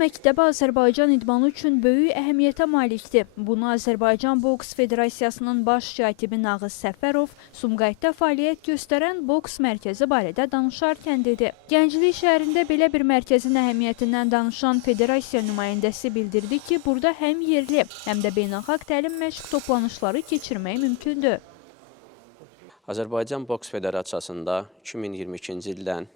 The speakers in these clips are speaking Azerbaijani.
məktəbi Azərbaycan idmanı üçün böyük əhəmiyyətə malikdir. Bunu Azərbaycan Boks Federasiyasının baş katibi Nağız Səfərov Sumqayıtda fəaliyyət göstərən boks mərkəzi barədə danışarkən dedi. Gənclik şəhərində belə bir mərkəzin əhəmiyyətindən danışan federasiya nümayəndəsi bildirdi ki, burada həm yerli, həm də beynəlxalq təlim məşq toplanışları keçirmək mümkündür. Azərbaycan Boks Federasiyasında 2022-ci ildən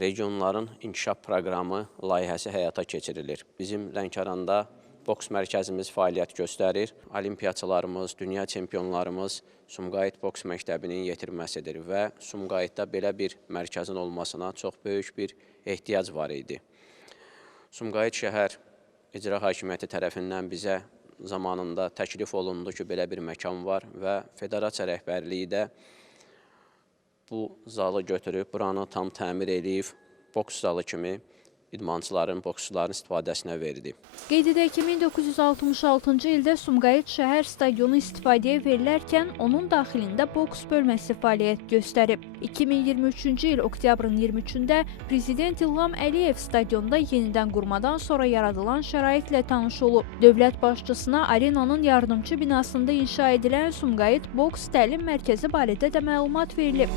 regionların inkişaf proqramı layihəsi həyata keçirilir. Bizim Lənkəranda boks mərkəzimiz fəaliyyət göstərir. Olimpiyaçılarımız, dünya çempionlarımız Sumqayıt Boks Məktəbinin yetirməsidir və Sumqayıtda belə bir mərkəzin olmasına çox böyük bir ehtiyac var idi. Sumqayıt şəhər İcra Hakimiyyəti tərəfindən bizə zamanında təklif olundu ki, belə bir məkan var və federasiya rəhbərliyi də bu zalı götürüb, buranı tam təmir edib, boks zalı kimi idmançıların, boksçuların istifadəsinə verdi. Qeyd edək ki, 1966-cı ildə Sumqayıt şəhər stadionu istifadəyə verilərkən onun daxilində boks bölməsi fəaliyyət göstərib. 2023-cü il oktyabrın 23-də Prezident İlham Əliyev stadionda yenidən qurmadan sonra yaradılan şəraitlə tanış olub. Dövlət başçısına arenanın yardımçı binasında inşa edilən Sumqayıt Boks Təlim Mərkəzi barədə də məlumat verilib.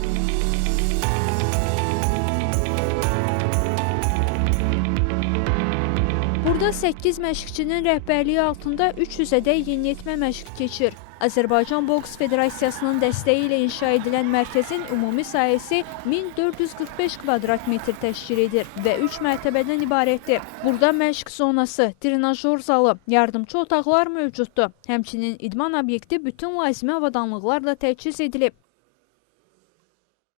Burada 8 məşqçinin rəhbərliyi altında 300-ədək yeniyetmə məşq keçir. Azərbaycan Boks Federasiyasının dəstəyi ilə inşa edilən mərkəzin ümumi sahəsi 1445 kvadrat metr təşkil edir və 3 mərtəbədən ibarətdir. Burada məşq zonası, trenajör zalı, yardımçı otaqlar mövcuddur. Həmçinin idman obyekti bütün lazımi avadanlıqlarla təchiz edilib.